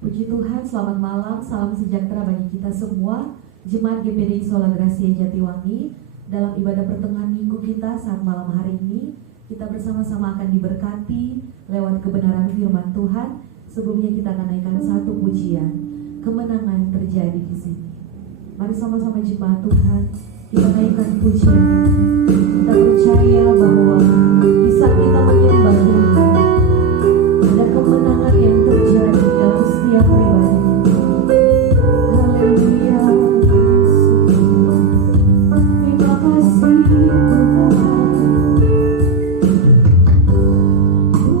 Puji Tuhan, selamat malam, salam sejahtera bagi kita semua Jemaat GPDI Sola Gracia Jatiwangi. Dalam ibadah pertengahan minggu kita saat malam hari ini, kita bersama-sama akan diberkati lewat kebenaran firman Tuhan. Sebelumnya kita akan naikkan satu pujian, kemenangan terjadi di sini. Mari sama-sama jemaat Tuhan, kita naikkan pujian. Kita percaya bahwa di saat kita menyembah Tuhan, ada kemenangan yang terjadi dalam setiap pribadi. Haleluya. Terima kasih Tuhan. Ku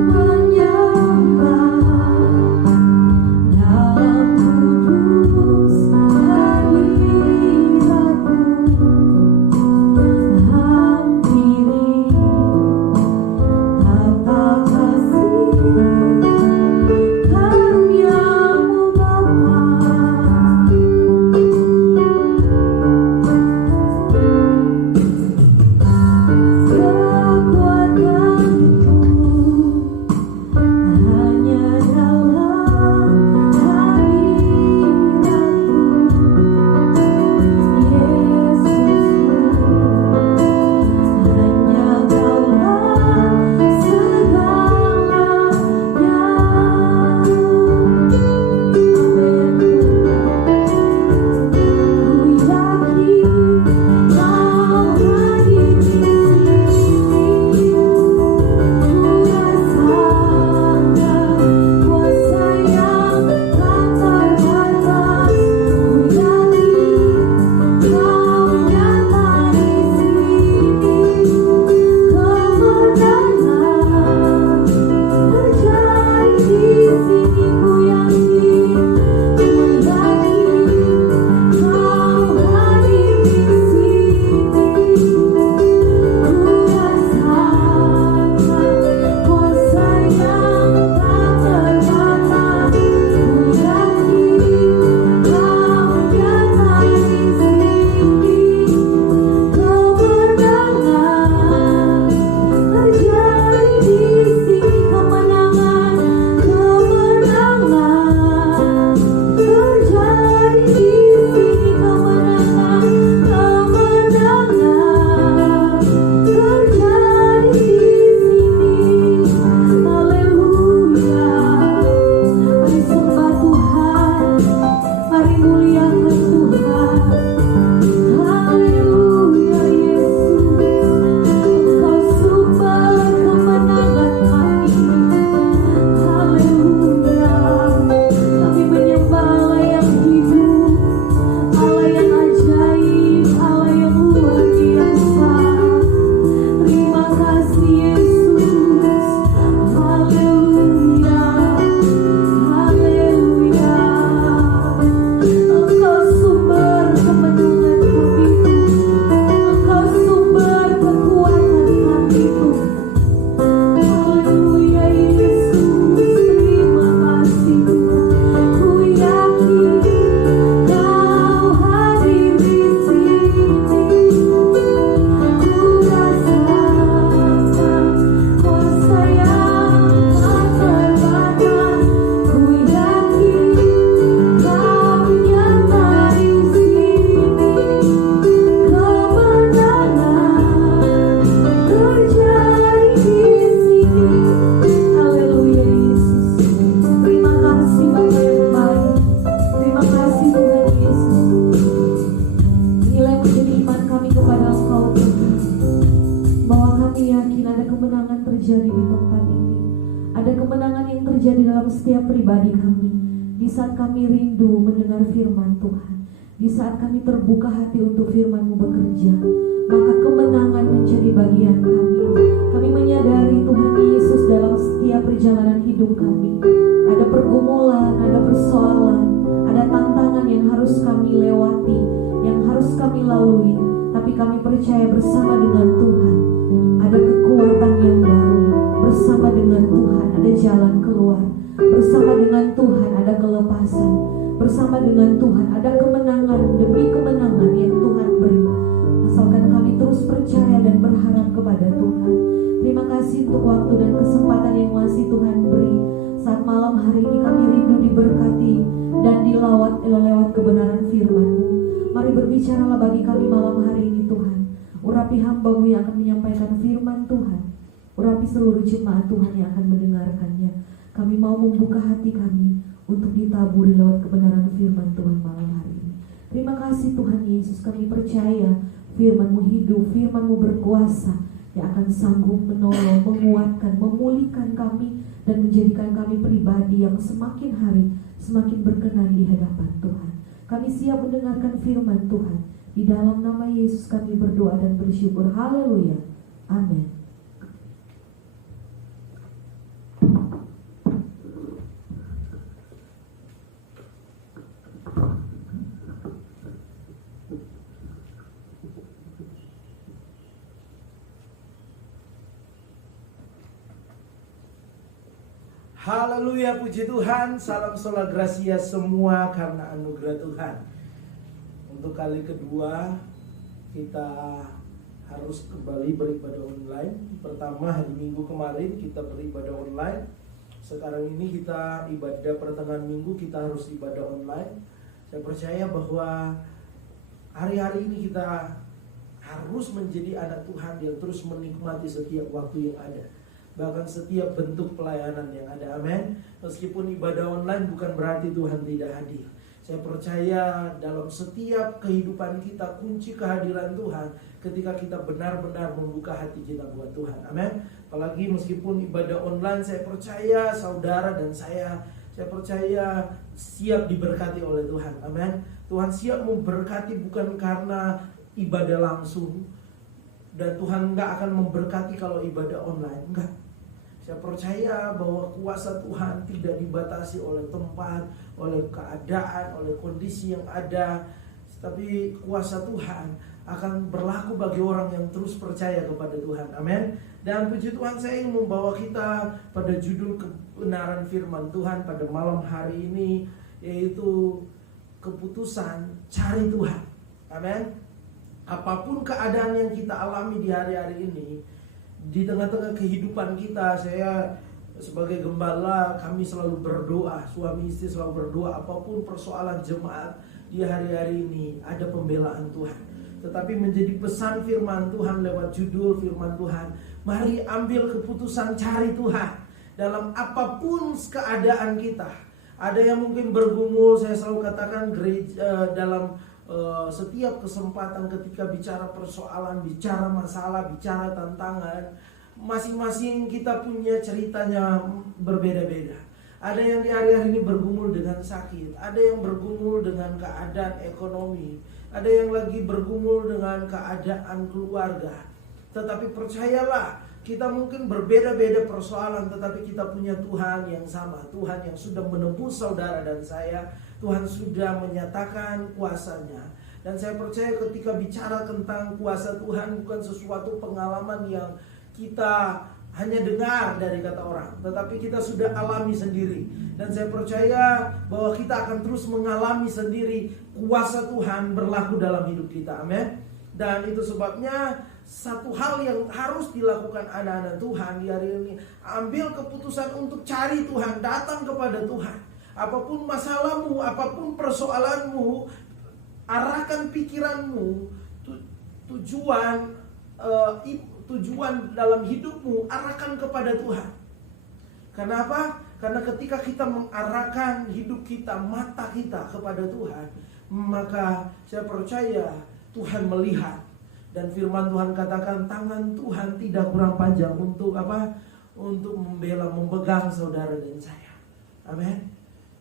menyembah dalam kudus hadirat-Mu. Hampiri tata kasih karuniamu Bapa. Kekuatanku hanya dalam hadirat-Mu, Yesusku. Hanya Kaulah segalanya. Ku yakin Kau hadir di sini. Ku rasakan kuasa yang tak terbatas. Ku yakin Kau nyata di sini. Kemenangan terjadi di sini. Ku yakin Kau hadir di sini. Ku rasakan kuasa yang tak terbatas. Ku yakin Kau nyata di sini. Kemenangan terjadi di sini. Kemenangan terjadi di sini. Kemenangan terjadi di sini. Haleluya. Mari sembah Tuhan, mari muliakan Tuhan. Haleluya Yesus, Engkau sumber kemenangan kami. Haleluya. Kami menyembah Allah yang hidup, Allah yang ajaib, Allah yang luar biasa. Terima kasih Yesus. Haleluya. Haleluya. Engkau sumber kemenangan kami, Engkau sumber kekuatan kami Tuhan. Haleluya Yesus. Terima kasih Tuhan. Ku yakin Kau hadir di sini. Ku rasakan kuasa yang tak terbatas. Ku yakin Kau nyata di sini. Kemenangan terjadi di sini. Haleluya Yesus. Terima kasih Bapa yang baik. Terima kasih Tuhan Yesus. Inilah yang menjadi iman kami kepada Engkau Tuhan, bahwa kami yakin ada kemenangan terjadi di tempat ini. Ada kemenangan yang terjadi dalam setiap pribadi kami. Di saat kami rindu mendengar firman Tuhan, di saat kami terbuka hati untuk firman-Mu bekerja, maka kemenangan menjadi bagian kami. Kami menyadari Tuhan Yesus dalam setiap perjalanan hidup kami. Ada pergumulan, ada persoalan, ada tantangan yang harus kami lewati, yang harus kami lalui. Tapi kami percaya bersama dengan Tuhan ada kekuatan yang baru. Bersama dengan Tuhan ada jalan keluar. Bersama dengan Tuhan ada kelepasan. Bersama dengan Tuhan ada kemenangan demi kemenangan yang Tuhan beri. Asalkan kami terus percaya dan berharap kepada Tuhan. Terima kasih untuk waktu dan kesempatan yang masih Tuhan beri. Saat malam hari ini kami rindu diberkati dan dilawat lewat kebenaran firman-Mu. Mari berbicaralah bagi kami malam hari ini Tuhan. Urapi hamba-Mu yang akan menyampaikan firman Tuhan. Urapi seluruh jemaat Tuhan yang akan mendengarkannya. Kami mau membuka hati kami untuk ditaburi lewat kebenaran firman Tuhan malam hari ini. Terima kasih Tuhan Yesus, kami percaya firman-Mu hidup, firman-Mu berkuasa yang akan sanggup menolong, menguatkan, memulihkan kami dan menjadikan kami pribadi yang semakin hari semakin berkenan di hadapan Tuhan. Kami siap mendengarkan firman Tuhan. Di dalam nama Yesus kami berdoa dan bersyukur. Haleluya. Amin. Haleluya, puji Tuhan. Salam sola gracia semua karena anugerah Tuhan. Untuk kali kedua kita harus kembali beribadah online. Pertama hari Minggu kemarin kita beribadah online. Sekarang ini kita ibadah pertengahan minggu, kita harus ibadah online. Saya percaya bahwa hari-hari ini kita harus menjadi anak Tuhan yang terus menikmati setiap waktu yang ada, bahkan setiap bentuk pelayanan yang ada. Amin. Meskipun ibadah online bukan berarti Tuhan tidak hadir. Saya percaya dalam setiap kehidupan kita kunci kehadiran Tuhan ketika kita benar-benar membuka hati kita buat Tuhan. Amin. Apalagi meskipun ibadah online, saya percaya saudara dan saya percaya siap diberkati oleh Tuhan. Amin. Tuhan siap memberkati bukan karena ibadah langsung, dan Tuhan enggak akan memberkati kalau ibadah online. Enggak. Saya percaya bahwa kuasa Tuhan tidak dibatasi oleh tempat, oleh keadaan, oleh kondisi yang ada. Tapi kuasa Tuhan akan berlaku bagi orang yang terus percaya kepada Tuhan. Amin. Dan puji Tuhan, saya ingin membawa kita pada judul kebenaran firman Tuhan pada malam hari ini, yaitu keputusan cari Tuhan. Amin. Apapun keadaan yang kita alami di hari-hari ini, di tengah-tengah kehidupan kita, saya sebagai gembala, kami selalu berdoa, suami istri selalu berdoa, apapun persoalan jemaat di hari-hari ini, ada pembelaan Tuhan. Tetapi menjadi pesan firman Tuhan lewat judul firman Tuhan, mari ambil keputusan cari Tuhan dalam apapun keadaan kita. Ada yang mungkin bergumul, saya selalu katakan gereja dalam setiap kesempatan ketika bicara persoalan, bicara masalah, bicara tantangan, masing-masing kita punya ceritanya berbeda-beda. Ada yang di hari-hari ini bergumul dengan sakit, ada yang bergumul dengan keadaan ekonomi, ada yang lagi bergumul dengan keadaan keluarga. Tetapi percayalah, kita mungkin berbeda-beda persoalan, tetapi kita punya Tuhan yang sama. Tuhan yang sudah menebus saudara dan saya. Tuhan sudah menyatakan kuasanya. Dan saya percaya ketika bicara tentang kuasa Tuhan, bukan sesuatu pengalaman yang kita hanya dengar dari kata orang, tetapi kita sudah alami sendiri. Dan saya percaya bahwa kita akan terus mengalami sendiri kuasa Tuhan berlaku dalam hidup kita. Amin. Dan itu sebabnya satu hal yang harus dilakukan anak-anak Tuhan di hari ini, ambil keputusan untuk cari Tuhan, datang kepada Tuhan. Apapun masalahmu, apapun persoalanmu, arahkan pikiranmu, tujuan dalam hidupmu, arahkan kepada Tuhan. Kenapa? Karena ketika kita mengarahkan hidup kita, mata kita kepada Tuhan, maka saya percaya Tuhan melihat. Dan firman Tuhan katakan tangan Tuhan tidak kurang panjang untuk apa? Untuk membela, memegang saudara dan saya. Amin.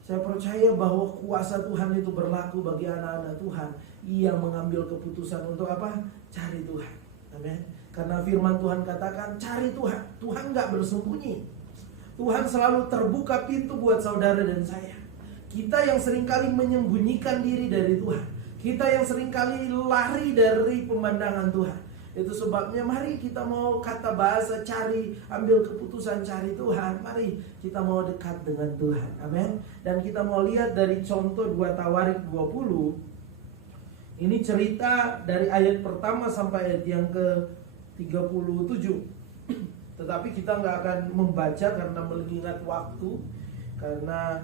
Saya percaya bahwa kuasa Tuhan itu berlaku bagi anak-anak Tuhan yang mengambil keputusan untuk apa? Cari Tuhan. Amin. Karena firman Tuhan katakan cari Tuhan. Tuhan gak bersembunyi. Tuhan selalu terbuka pintu buat saudara dan saya. Kita yang seringkali menyembunyikan diri dari Tuhan, kita yang seringkali lari dari pemandangan Tuhan. Itu sebabnya mari kita mau kata bahasa cari, ambil keputusan cari Tuhan. Mari kita mau dekat dengan Tuhan. Amin. Dan kita mau lihat dari contoh 2 Tawarik 20. Ini cerita dari ayat pertama sampai ayat yang ke-37. Tetapi kita nggak akan membaca karena mengingat waktu. Karena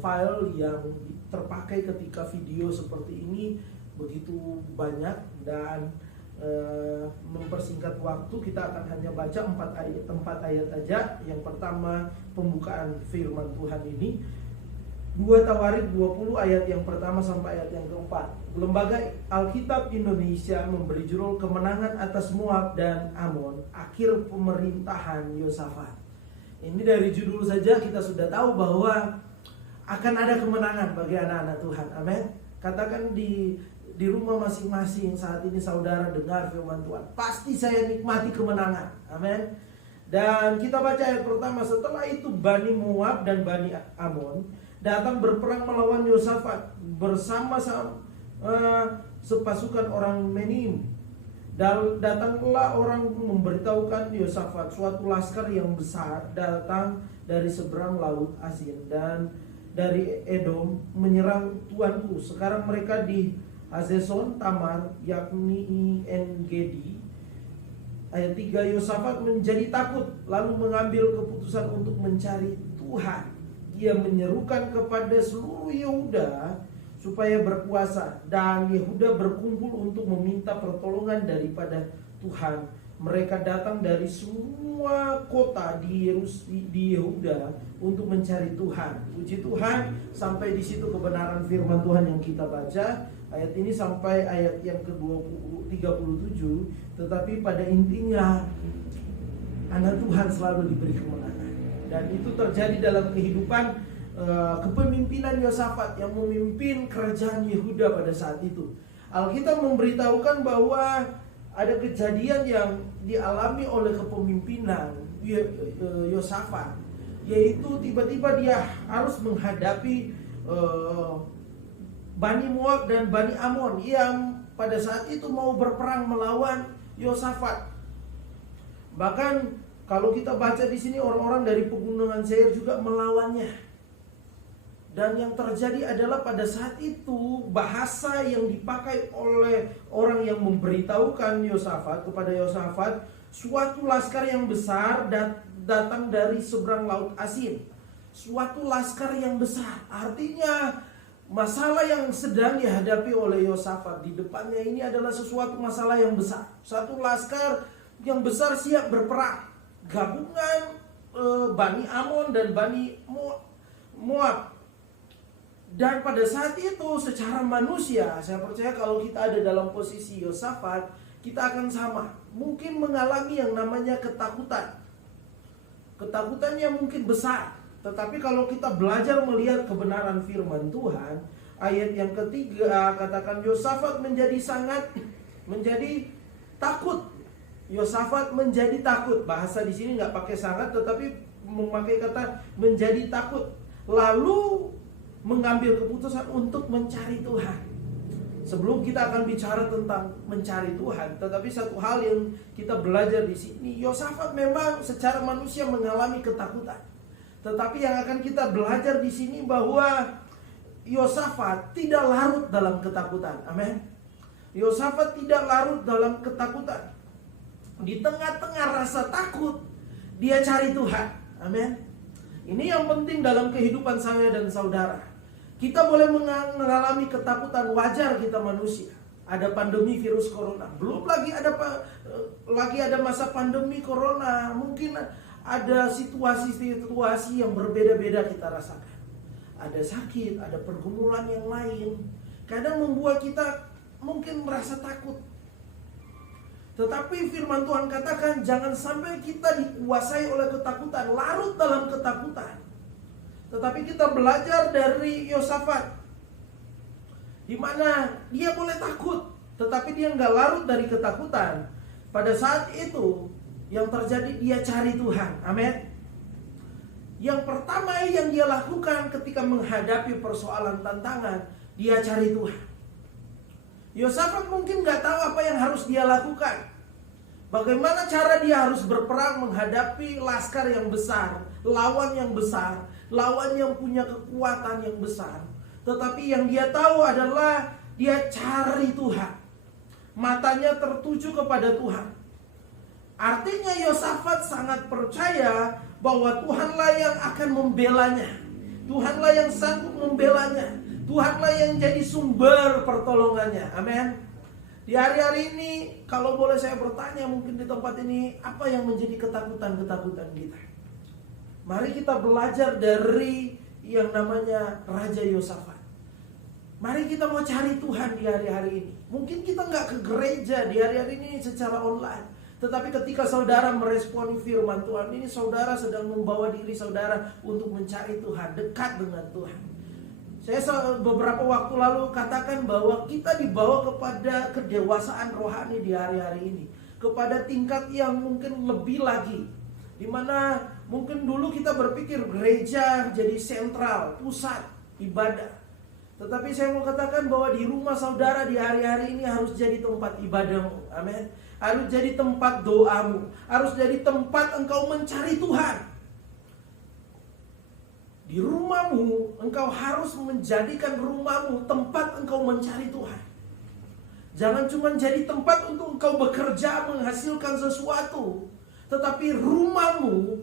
file yang terpakai ketika video seperti ini begitu banyak, dan mempersingkat waktu kita akan hanya baca 4 ayat aja. Yang pertama, pembukaan firman Tuhan ini 2 Tawarik 20 ayat yang pertama sampai ayat yang keempat. Lembaga Alkitab Indonesia memberi judul Kemenangan atas Moab dan Amon, akhir pemerintahan Yosafat. Ini dari judul saja kita sudah tahu bahwa akan ada kemenangan bagi anak-anak Tuhan. Amin. Katakan di rumah masing-masing saat ini saudara dengar firman Tuhan, pasti saya nikmati kemenangan. Amin. Dan kita baca ayat pertama, setelah itu Bani Moab dan Bani Amon datang berperang melawan Yosafat bersama-sama sepasukan orang Menim. Dan datanglah orang memberitahukan Yosafat, suatu laskar yang besar datang dari seberang laut Asin dan dari Edom menyerang tuanku. Sekarang mereka di Hazeson Tamar, yakni En-Gedi. Ayat 3, Yosafat menjadi takut lalu mengambil keputusan untuk mencari Tuhan. Dia menyerukan kepada seluruh Yehuda supaya berpuasa, dan Yehuda berkumpul untuk meminta pertolongan daripada Tuhan. Mereka datang dari semua kota di Yehuda untuk mencari Tuhan. Puji Tuhan, sampai di situ kebenaran firman Tuhan yang kita baca. Ayat ini sampai ayat yang ke-37. Tetapi pada intinya anak Tuhan selalu diberi kemenangan. Dan itu terjadi dalam kehidupan kepemimpinan Yosafat yang memimpin kerajaan Yehuda pada saat itu. Alkitab memberitahukan bahwa ada kejadian yang dialami oleh kepemimpinan Yosafat, yaitu tiba-tiba dia harus menghadapi Bani Moab dan Bani Amon yang pada saat itu mau berperang melawan Yosafat. Bahkan kalau kita baca di sini, orang-orang dari pegunungan Seir juga melawannya. Dan yang terjadi adalah pada saat itu bahasa yang dipakai oleh orang yang memberitahukan Yosafat kepada Yosafat, suatu laskar yang besar datang dari seberang laut Asin. Suatu laskar yang besar, artinya masalah yang sedang dihadapi oleh Yosafat di depannya ini adalah sesuatu masalah yang besar. Satu laskar yang besar siap berperang, gabungan Bani Amon dan Bani Moab. Dan pada saat itu secara manusia, saya percaya kalau kita ada dalam posisi Yosafat, kita akan sama. Mungkin mengalami yang namanya ketakutan. Ketakutannya mungkin besar. Tetapi kalau kita belajar melihat kebenaran firman Tuhan, ayat yang ketiga katakan Yosafat menjadi takut. Yosafat menjadi takut. Bahasa di sini nggak pakai sangat, tetapi memakai kata menjadi takut. Lalu mengambil keputusan untuk mencari Tuhan. Sebelum kita akan bicara tentang mencari Tuhan, tetapi satu hal yang kita belajar di sini, Yosafat memang secara manusia mengalami ketakutan. Tetapi yang akan kita belajar di sini bahwa Yosafat tidak larut dalam ketakutan. Amin. Yosafat tidak larut dalam ketakutan. Di tengah-tengah rasa takut, dia cari Tuhan. Amin. Ini yang penting dalam kehidupan saya dan saudara. Kita boleh mengalami ketakutan, wajar kita manusia. Ada pandemi virus corona, belum lagi ada masa pandemi corona. Mungkin ada situasi-situasi yang berbeda-beda kita rasakan. Ada sakit, ada pergumulan yang lain. Kadang membuat kita mungkin merasa takut. Tetapi firman Tuhan katakan jangan sampai kita dikuasai oleh ketakutan, larut dalam ketakutan. Tetapi kita belajar dari Yosafat, di mana dia boleh takut, tetapi dia nggak larut dari ketakutan. Pada saat itu yang terjadi, dia cari Tuhan. Amin. Yang pertama yang dia lakukan ketika menghadapi persoalan tantangan, dia cari Tuhan. Yosafat mungkin nggak tahu apa yang harus dia lakukan. Bagaimana cara dia harus berperang menghadapi laskar yang besar, lawan yang besar, lawan yang punya kekuatan yang besar. Tetapi yang dia tahu adalah dia cari Tuhan. Matanya tertuju kepada Tuhan. Artinya Yosafat sangat percaya bahwa Tuhanlah yang akan membelanya. Tuhanlah yang sanggup membelanya. Tuhanlah yang jadi sumber pertolongannya. Amin. Di hari-hari ini, kalau boleh saya bertanya mungkin di tempat ini, apa yang menjadi ketakutan-ketakutan kita? Mari kita belajar dari yang namanya Raja Yosafat. Mari kita mau cari Tuhan di hari-hari ini. Mungkin kita nggak ke gereja di hari-hari ini secara online. Tetapi ketika saudara meresponi firman Tuhan ini, saudara sedang membawa diri saudara untuk mencari Tuhan, dekat dengan Tuhan. Saya beberapa waktu lalu katakan bahwa kita dibawa kepada kedewasaan rohani di hari-hari ini. Kepada tingkat yang mungkin lebih lagi. Dimana mungkin dulu kita berpikir gereja jadi sentral, pusat ibadah. Tetapi saya mau katakan bahwa di rumah saudara di hari-hari ini harus jadi tempat ibadahmu. Amin. Harus jadi tempat doamu. Harus jadi tempat engkau mencari Tuhan. Di rumahmu, engkau harus menjadikan rumahmu tempat engkau mencari Tuhan. Jangan cuma jadi tempat untuk engkau bekerja menghasilkan sesuatu. Tetapi rumahmu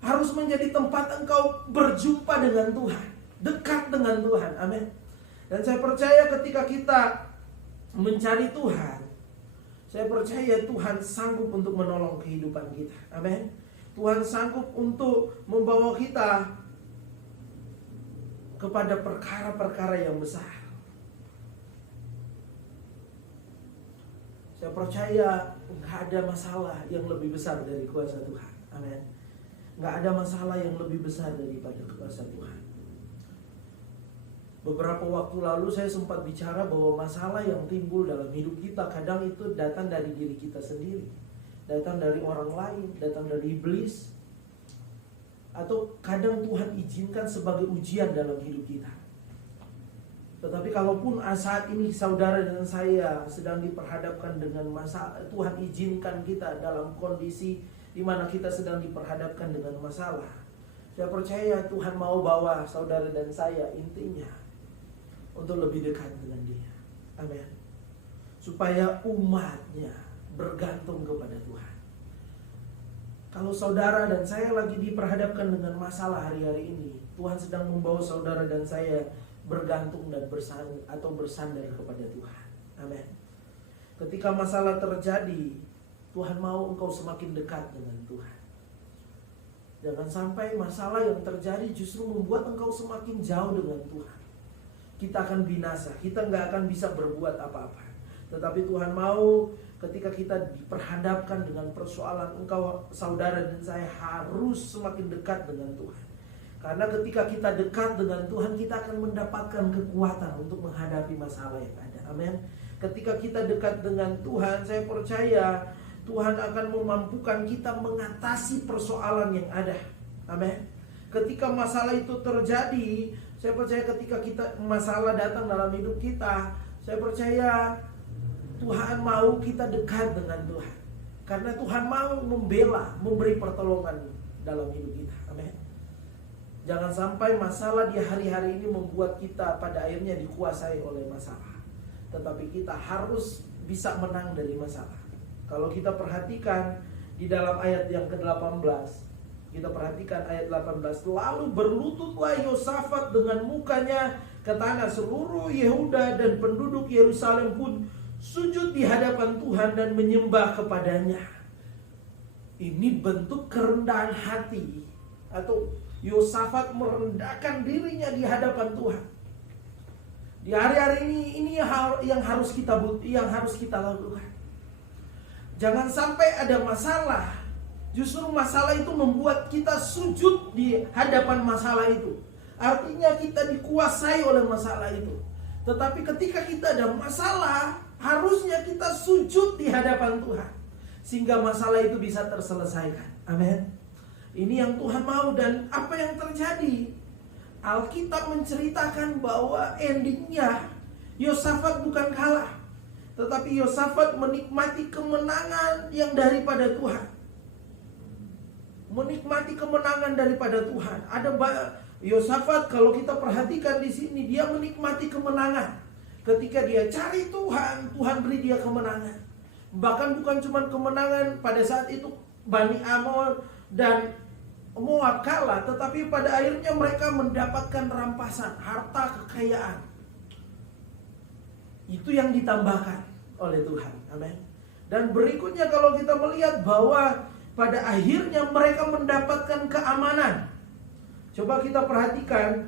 harus menjadi tempat engkau berjumpa dengan Tuhan. Dekat dengan Tuhan. Amin. Dan saya percaya ketika kita mencari Tuhan, saya percaya Tuhan sanggup untuk menolong kehidupan kita. Amin. Tuhan sanggup untuk membawa kita kepada perkara-perkara yang besar. Saya percaya nggak ada masalah yang lebih besar dari kuasa Tuhan. Amin. Nggak ada masalah yang lebih besar daripada kuasa Tuhan. Beberapa waktu lalu saya sempat bicara bahwa masalah yang timbul dalam hidup kita kadang itu datang dari diri kita sendiri, datang dari orang lain, datang dari iblis, atau kadang Tuhan izinkan sebagai ujian dalam hidup kita. Tetapi kalaupun saat ini saudara dan saya sedang diperhadapkan dengan masalah, Tuhan izinkan kita dalam kondisi di mana kita sedang diperhadapkan dengan masalah, saya percaya Tuhan mau bawa saudara dan saya intinya untuk lebih dekat dengan Dia. Amin. Supaya umatnya bergantung kepada Tuhan. Kalau saudara dan saya lagi diperhadapkan dengan masalah hari-hari ini, Tuhan sedang membawa saudara dan saya bergantung dan bersandar kepada Tuhan. Amin. Ketika masalah terjadi, Tuhan mau engkau semakin dekat dengan Tuhan. Jangan sampai masalah yang terjadi justru membuat engkau semakin jauh dengan Tuhan. Kita akan binasa, kita nggak akan bisa berbuat apa-apa. Tetapi Tuhan mau ketika kita diperhadapkan dengan persoalan, engkau saudara dan saya harus semakin dekat dengan Tuhan. Karena ketika kita dekat dengan Tuhan, kita akan mendapatkan kekuatan untuk menghadapi masalah yang ada. Amin. Ketika kita dekat dengan Tuhan, saya percaya Tuhan akan memampukan kita mengatasi persoalan yang ada. Amin. Ketika masalah itu terjadi, saya percaya ketika masalah datang dalam hidup kita, saya percaya Tuhan mau kita dekat dengan Tuhan. Karena Tuhan mau membela, memberi pertolongan dalam hidup kita. Amin. Jangan sampai masalah di hari-hari ini membuat kita pada akhirnya dikuasai oleh masalah. Tetapi kita harus bisa menang dari masalah. Kalau kita perhatikan di dalam ayat yang ke-18, kita perhatikan ayat 18. Lalu berlututlah Yosafat dengan mukanya ke tanah. Seluruh Yehuda dan penduduk Yerusalem pun sujud di hadapan Tuhan dan menyembah kepadanya. Ini bentuk kerendahan hati, atau Yosafat merendahkan dirinya di hadapan Tuhan. Di hari-hari ini yang harus kita lakukan. Jangan sampai ada masalah, justru masalah itu membuat kita sujud di hadapan masalah itu. Artinya kita dikuasai oleh masalah itu. Tetapi ketika kita ada masalah, harusnya kita sujud di hadapan Tuhan, sehingga masalah itu bisa terselesaikan. Amin. Ini yang Tuhan mau. Dan apa yang terjadi? Alkitab menceritakan bahwa endingnya Yosafat bukan kalah, tetapi Yosafat menikmati kemenangan yang daripada Tuhan. Menikmati kemenangan daripada Tuhan. Yosafat, kalau kita perhatikan di sini, dia menikmati kemenangan. Ketika dia cari Tuhan, Tuhan beri dia kemenangan. Bahkan bukan cuma kemenangan pada saat itu Bani Amon dan Moab kalah, tetapi pada akhirnya mereka mendapatkan rampasan, harta kekayaan. Itu yang ditambahkan oleh Tuhan. Amin. Dan berikutnya kalau kita melihat bahwa pada akhirnya mereka mendapatkan keamanan. Coba kita perhatikan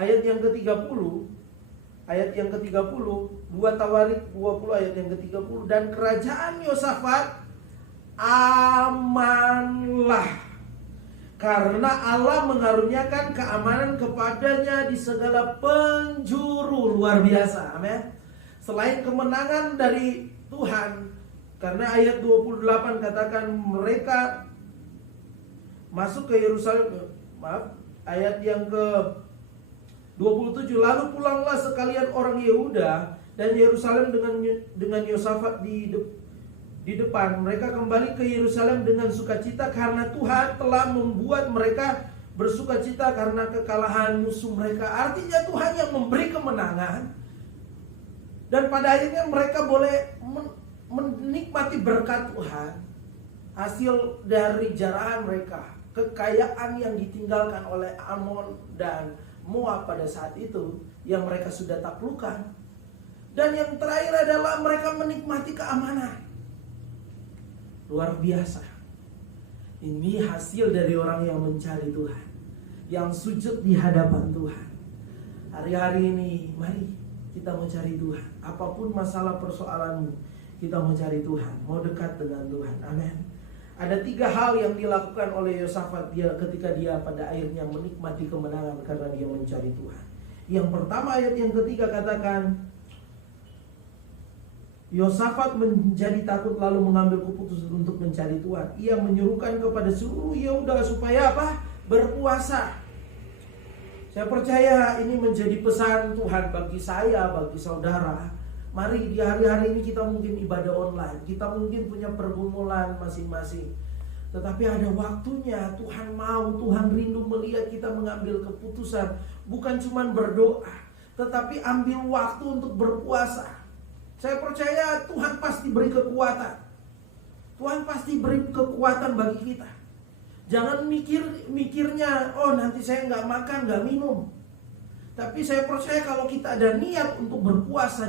ayat yang ke-30. Ayat yang ke-30, 2 Tawarik 20 ayat yang ke-30. Dan kerajaan Yosafat amanlah, karena Allah mengaruniakan keamanan kepadanya di segala penjuru. Luar biasa, amin. Selain kemenangan dari Tuhan, karena ayat 28 katakan mereka masuk ke Yerusalem. Ayat yang ke 27, lalu pulanglah sekalian orang Yehuda dan Yerusalem dengan Yosafat di depan. Mereka kembali ke Yerusalem dengan sukacita karena Tuhan telah membuat mereka bersukacita karena kekalahan musuh mereka. Artinya Tuhan yang memberi kemenangan, dan pada akhirnya mereka boleh menikmati berkat Tuhan, hasil dari jarahan mereka, kekayaan yang ditinggalkan oleh Amon dan Moab pada saat itu yang mereka sudah taklukkan. Dan yang terakhir adalah mereka menikmati keamanan. Luar biasa. Ini hasil dari orang yang mencari Tuhan, yang sujud di hadapan Tuhan. Hari-hari ini mari kita mencari Tuhan. Apapun masalah persoalanmu, kita mencari Tuhan, mau dekat dengan Tuhan. Amin. Ada 3 hal yang dilakukan oleh Yosafat ketika dia pada akhirnya menikmati kemenangan karena dia mencari Tuhan. Yang pertama, ayat yang ketiga katakan Yosafat menjadi takut lalu mengambil keputusan untuk mencari Tuhan. Ia menyuruhkan kepada seluruh Yehuda supaya apa? Berpuasa. Saya percaya ini menjadi pesan Tuhan bagi saya, bagi saudara. Mari di hari-hari ini kita mungkin ibadah online, kita mungkin punya pergumulan masing-masing. Tetapi ada waktunya Tuhan mau, Tuhan rindu melihat kita mengambil keputusan. Bukan cuma berdoa, tetapi ambil waktu untuk berpuasa. Saya percaya Tuhan pasti beri kekuatan. Tuhan pasti beri kekuatan bagi kita. Jangan mikirnya, oh nanti saya nggak makan, nggak minum. Tapi saya percaya kalau kita ada niat untuk berpuasa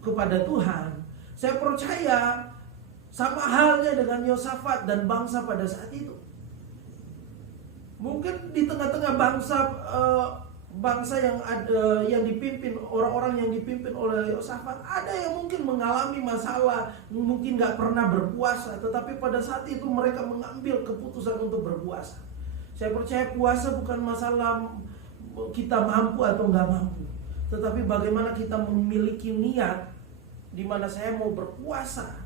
kepada Tuhan, saya percaya sama halnya dengan Yosafat dan bangsa pada saat itu. Mungkin di tengah-tengah bangsa yang dipimpin, orang-orang yang dipimpin oleh Yosafat, ada yang mungkin mengalami masalah, mungkin gak pernah berpuasa, tetapi pada saat itu mereka mengambil keputusan untuk berpuasa. Saya percaya puasa bukan masalah kita mampu atau gak mampu, tetapi bagaimana kita memiliki niat di mana saya mau berpuasa.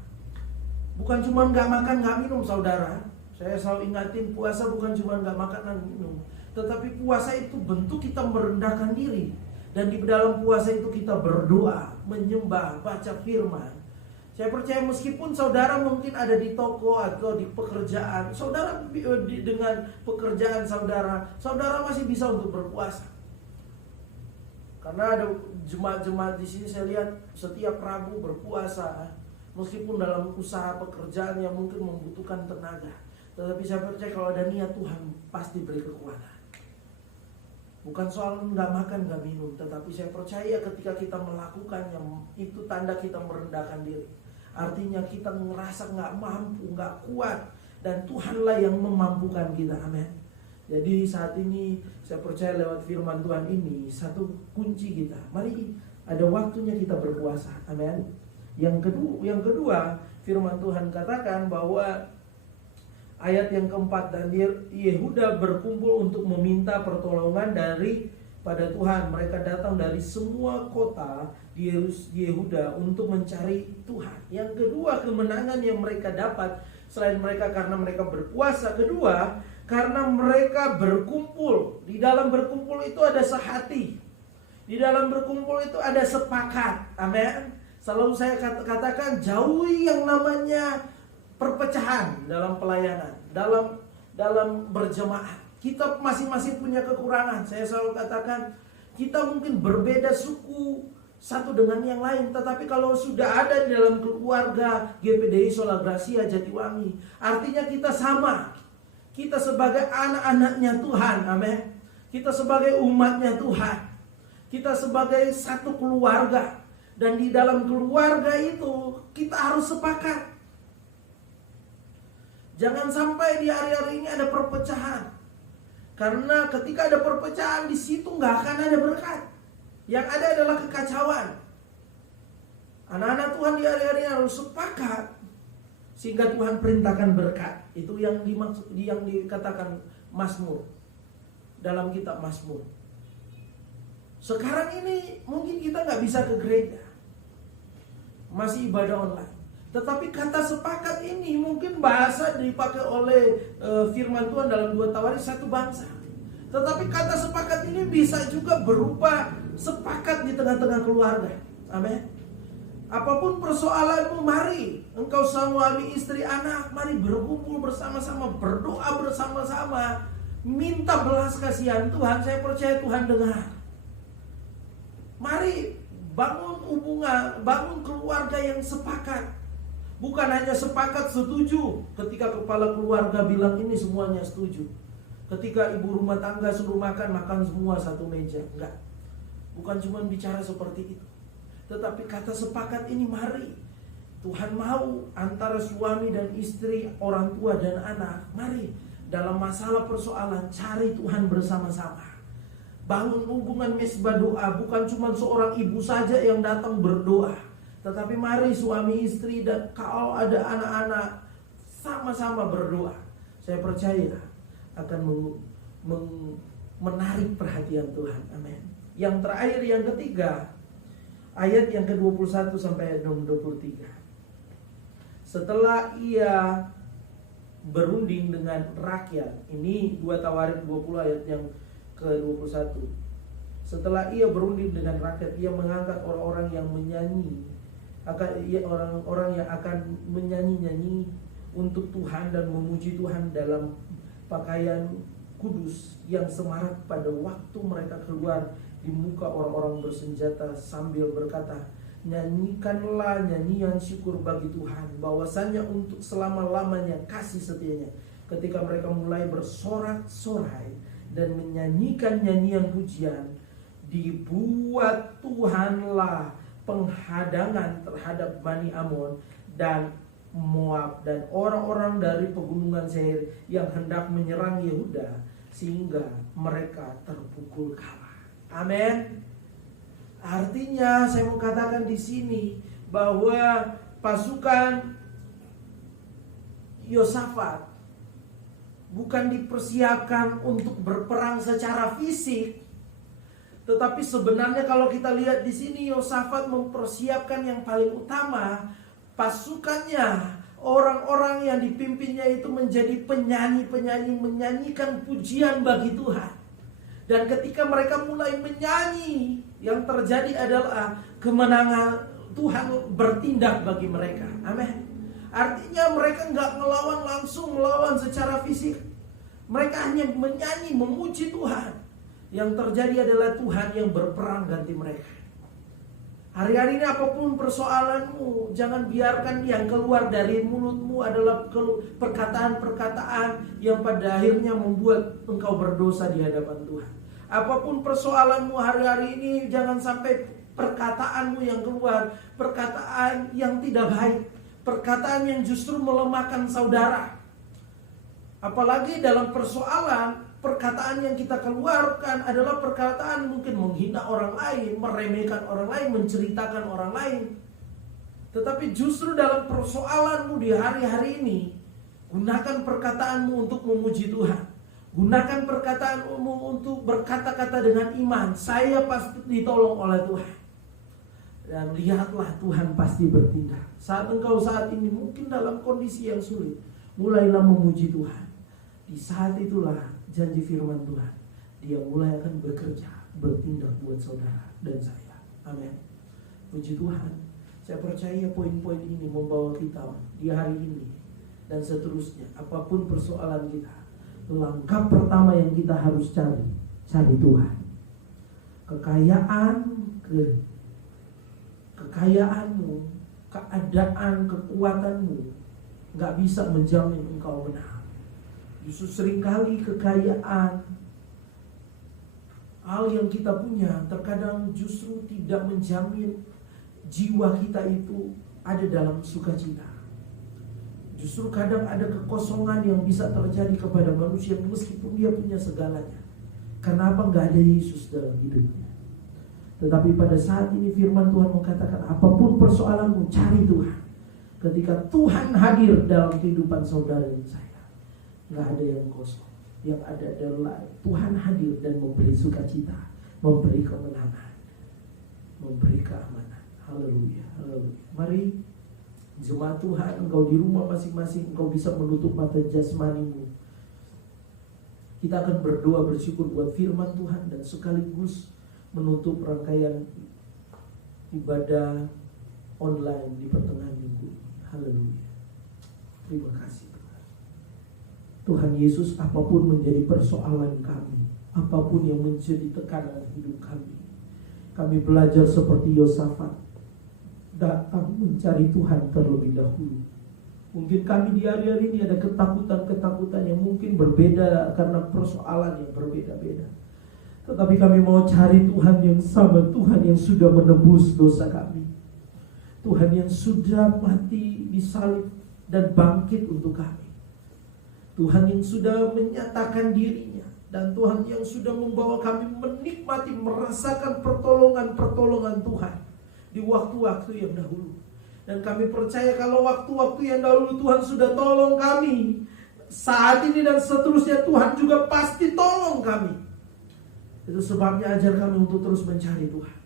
Bukan cuma gak makan gak minum, saudara. Saya selalu ingatin, puasa bukan cuma gak makan dan minum, tetapi puasa itu bentuk kita merendahkan diri. Dan di dalam puasa itu kita berdoa, menyembah, baca firman. Saya percaya meskipun saudara mungkin ada di toko atau di pekerjaan, saudara dengan pekerjaan saudara masih bisa untuk berpuasa. Karena ada jemaat-jemaat di sini saya lihat setiap Rabu berpuasa. Meskipun dalam usaha pekerjaan yang mungkin membutuhkan tenaga, tetapi saya percaya kalau ada niat Tuhan pasti beri kekuatan. Bukan soal nggak makan, nggak minum, tetapi saya percaya ketika kita melakukannya, itu tanda kita merendahkan diri. Artinya kita ngerasa nggak mampu, nggak kuat, dan Tuhanlah yang memampukan kita. Amin. Jadi saat ini saya percaya lewat firman Tuhan ini satu kunci kita. Mari ada waktunya kita berpuasa. Amin. Yang kedua firman Tuhan katakan bahwa ayat yang keempat, dan Yehuda berkumpul untuk meminta pertolongan pada Tuhan. Mereka datang dari semua kota di Yehuda untuk mencari Tuhan. Yang kedua, kemenangan yang mereka dapat selain mereka karena mereka berpuasa, kedua karena mereka berkumpul. Di dalam berkumpul itu ada sehati. Di dalam berkumpul itu ada sepakat. Amin. Selalu saya katakan, jauhi yang namanya perpecahan dalam pelayanan, dalam berjemaat. Kita masing-masing punya kekurangan. Saya selalu katakan, kita mungkin berbeda suku satu dengan yang lain, tetapi kalau sudah ada di dalam keluarga GPDI Sola Gracia Jatiwangi, artinya kita sama. Kita sebagai anak-anaknya Tuhan, amin. Kita sebagai umatnya Tuhan. Kita sebagai satu keluarga. Dan di dalam keluarga itu kita harus sepakat. Jangan sampai di hari-hari ini ada perpecahan. Karena ketika ada perpecahan di situ nggak akan ada berkat. Yang ada adalah kekacauan. Anak-anak Tuhan di hari-hari ini harus sepakat sehingga Tuhan perintahkan berkat. Itu yang dimaksud, yang dikatakan Mazmur dalam kitab Mazmur. Sekarang ini mungkin kita nggak bisa ke gereja, masih ibadah online. Tetapi kata sepakat ini mungkin bahasa dipakai oleh firman Tuhan dalam 2 Tawarik satu bangsa. Tetapi kata sepakat ini bisa juga berupa sepakat di tengah-tengah keluarga. Amin. Apapun persoalanmu, mari engkau suami, istri, anak, mari berkumpul bersama-sama, berdoa bersama-sama, minta belas kasihan Tuhan. Saya percaya Tuhan dengar. Mari bangun hubungan, bangun keluarga yang sepakat. Bukan hanya sepakat setuju ketika kepala keluarga bilang ini semuanya setuju. Ketika ibu rumah tangga suruh makan, makan semua satu meja. Enggak. Bukan cuma bicara seperti itu. Tetapi kata sepakat ini mari. Tuhan mau antara suami dan istri, orang tua dan anak. Mari dalam masalah persoalan cari Tuhan bersama-sama. Bangun hubungan mesbah doa. Bukan cuma seorang ibu saja yang datang berdoa. Tetapi mari suami istri dan kalau ada anak-anak sama-sama berdoa. Saya percaya akan menarik perhatian Tuhan. Amin. Yang terakhir, yang ketiga, ayat yang ke-21 sampai 23. Setelah ia berunding dengan rakyat. Ini 2 Tawarik 20 ayat yang ke-21. Setelah ia berunding dengan rakyat, ia mengangkat orang-orang yang menyanyi, orang-orang yang akan menyanyi-nyanyi untuk Tuhan dan memuji Tuhan dalam pakaian kudus yang semarak pada waktu mereka keluar di muka orang-orang bersenjata sambil berkata, nyanyikanlah nyanyian syukur bagi Tuhan, bahwasanya untuk selama-lamanya kasih setianya. Ketika mereka mulai bersorak-sorai dan menyanyikan nyanyian pujian, dibuat Tuhanlah penghadangan terhadap Bani Amon dan Moab dan orang-orang dari pegunungan Seir yang hendak menyerang Yehuda, sehingga mereka terpukul kalah. Amin. Artinya saya mau katakan di sini bahwa pasukan Yosafat bukan dipersiapkan untuk berperang secara fisik. Tetapi sebenarnya kalau kita lihat di sini, Yosafat mempersiapkan yang paling utama, pasukannya, orang-orang yang dipimpinnya itu menjadi penyanyi-penyanyi, menyanyikan pujian bagi Tuhan. Dan ketika mereka mulai menyanyi, yang terjadi adalah kemenangan. Tuhan bertindak bagi mereka. Amin. Artinya mereka nggak langsung melawan secara fisik. Mereka hanya menyanyi, memuji Tuhan. Yang terjadi adalah Tuhan yang berperang ganti mereka. Hari-hari ini apapun persoalanmu, jangan biarkan yang keluar dari mulutmu adalah perkataan-perkataan yang pada akhirnya membuat engkau berdosa di hadapan Tuhan. Apapun persoalanmu hari-hari ini, jangan sampai perkataanmu yang keluar perkataan yang tidak baik, perkataan yang justru melemahkan saudara. Apalagi dalam persoalan, perkataan yang kita keluarkan adalah perkataan mungkin menghina orang lain, meremehkan orang lain, menceritakan orang lain. Tetapi justru dalam persoalanmu di hari-hari ini, gunakan perkataanmu untuk memuji Tuhan. Gunakan perkataanmu untuk berkata-kata dengan iman. Saya pasti ditolong oleh Tuhan. Dan lihatlah Tuhan pasti bertindak. Saat engkau saat ini mungkin dalam kondisi yang sulit, mulailah memuji Tuhan. Di saat itulah janji firman Tuhan, Dia mulai akan bekerja, bertindak buat saudara dan saya. Amin. Puji Tuhan. Saya percaya poin-poin ini membawa kita di hari ini dan seterusnya. Apapun persoalan kita, langkah pertama yang kita harus cari Tuhan. Kekayaanmu, keadaan, kekuatanmu gak bisa menjamin engkau menang. Justru seringkali kekayaan, hal yang kita punya terkadang justru tidak menjamin jiwa kita itu ada dalam sukacita. Justru kadang ada kekosongan yang bisa terjadi kepada manusia meskipun dia punya segalanya. Kenapa nggak ada Yesus dalam hidupnya? Tetapi pada saat ini firman Tuhan mengatakan, apapun persoalanmu, cari Tuhan. Ketika Tuhan hadir dalam kehidupan saudara dan saya, nggak ada yang kosong. Yang ada adalah Tuhan hadir dan memberi sukacita, memberi kemenangan, memberi keamanan. Haleluya, haleluya. Mari jemaat Tuhan, engkau di rumah masing-masing, engkau bisa menutup mata jasmanimu. Kita akan berdoa bersyukur buat firman Tuhan dan sekaligus menutup rangkaian ibadah online di pertengahan minggu ini. Haleluya. Terima kasih Tuhan. Tuhan Yesus, apapun menjadi persoalan kami, apapun yang menjadi tekanan hidup kami belajar seperti Yosafat, datang mencari Tuhan terlebih dahulu. Mungkin kami di hari-hari ini ada ketakutan-ketakutan yang mungkin berbeda karena persoalan yang berbeda-beda. Tetapi kami mau cari Tuhan yang sama, Tuhan yang sudah menebus dosa kami, Tuhan yang sudah mati di salib dan bangkit untuk kami, Tuhan yang sudah menyatakan dirinya, dan Tuhan yang sudah membawa kami menikmati, merasakan pertolongan-pertolongan Tuhan di waktu-waktu yang dahulu. Dan kami percaya kalau waktu-waktu yang dahulu Tuhan sudah tolong kami, saat ini dan seterusnya Tuhan juga pasti tolong kami. Itu sebabnya ajar kami untuk terus mencari Tuhan.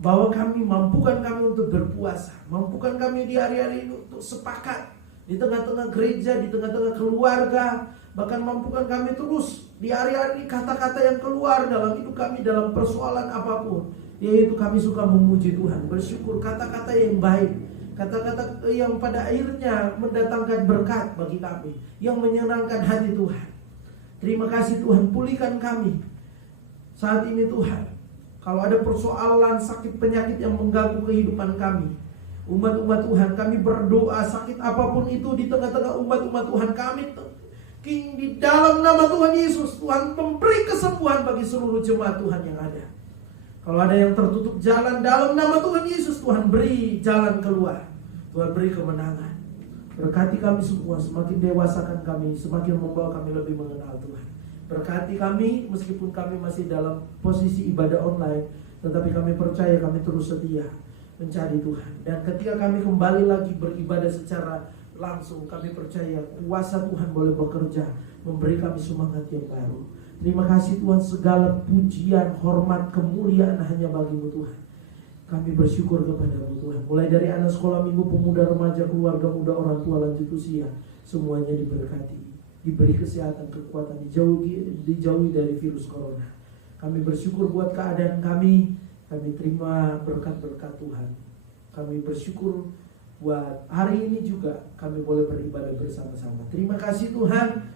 Bahwa kami, mampukan kami untuk berpuasa, mampukan kami di hari-hari ini untuk sepakat di tengah-tengah gereja, di tengah-tengah keluarga. Bahkan mampukan kami terus di hari-hari kata-kata yang keluar dalam hidup kami dalam persoalan apapun, yaitu kami suka memuji Tuhan, bersyukur, kata-kata yang baik, kata-kata yang pada akhirnya mendatangkan berkat bagi kami, yang menyenangkan hati Tuhan. Terima kasih Tuhan, pulihkan kami saat ini Tuhan. Kalau ada persoalan sakit penyakit yang mengganggu kehidupan kami, umat-umat Tuhan, kami berdoa sakit apapun itu di tengah-tengah umat-umat Tuhan kami, King, di dalam nama Tuhan Yesus, Tuhan memberi kesembuhan bagi seluruh jemaat Tuhan yang ada. Kalau ada yang tertutup jalan, dalam nama Tuhan Yesus, Tuhan beri jalan keluar, Tuhan beri kemenangan. Berkati kami semua, semakin dewasakan kami, semakin membawa kami lebih mengenal Tuhan. Berkati kami meskipun kami masih dalam posisi ibadah online, tetapi kami percaya kami terus setia mencari Tuhan. Dan ketika kami kembali lagi beribadah secara langsung, kami percaya kuasa Tuhan boleh bekerja, memberi kami semangat yang baru. Terima kasih Tuhan, segala pujian, hormat, kemuliaan hanya bagi-Mu Tuhan. Kami bersyukur kepada-Mu Tuhan. Mulai dari anak sekolah minggu, pemuda, remaja, keluarga muda, orang tua, lanjut usia, semuanya diberkati, diberi kesehatan, kekuatan, dijauhi dari virus corona. Kami bersyukur buat keadaan kami terima berkat-berkat Tuhan. Kami bersyukur buat hari ini juga kami boleh beribadah bersama-sama. Terima kasih Tuhan,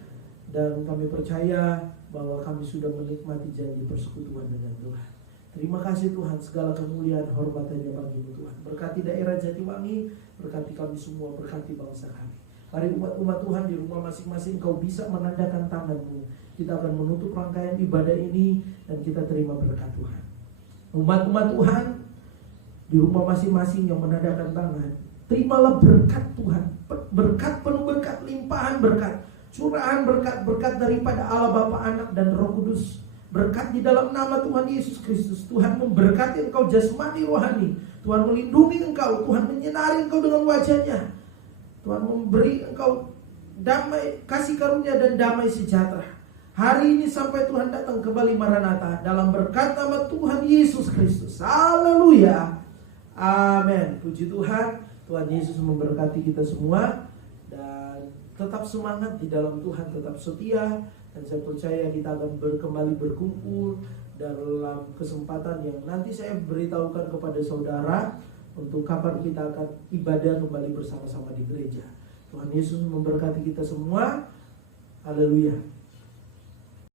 dan kami percaya bahwa kami sudah menikmati janji persekutuan dengan Tuhan. Terima kasih Tuhan, segala kemuliaan hormat hanya bagi-Mu Tuhan. Berkati daerah Jatiwangi, berkati kami semua, berkati bangsa kami. Mari umat-umat Tuhan di rumah masing-masing kau bisa menandakan tangan-Mu. Kita akan menutup rangkaian ibadah ini dan kita terima berkat Tuhan. Umat-umat Tuhan di rumah masing-masing yang menandakan tangan, terimalah berkat Tuhan. Berkat penuh berkat, limpahan berkat, curahan berkat daripada Allah Bapa, Anak dan Roh Kudus. Berkat di dalam nama Tuhan Yesus Kristus. Tuhan memberkati engkau jasmani rohani. Tuhan melindungi engkau. Tuhan menyinari engkau dengan wajah-Nya. Tuhan memberi engkau damai, kasih karunia dan damai sejahtera hari ini sampai Tuhan datang kembali Maranatha, dalam berkat nama Tuhan Yesus Kristus. Haleluya. Amin. Puji Tuhan. Tuhan Yesus memberkati kita semua, dan tetap semangat di dalam Tuhan, tetap setia, dan saya percaya kita akan kembali berkumpul dalam kesempatan yang nanti saya beritahukan kepada saudara untuk kapan kita akan ibadah kembali bersama-sama di gereja. Tuhan Yesus memberkati kita semua. Haleluya.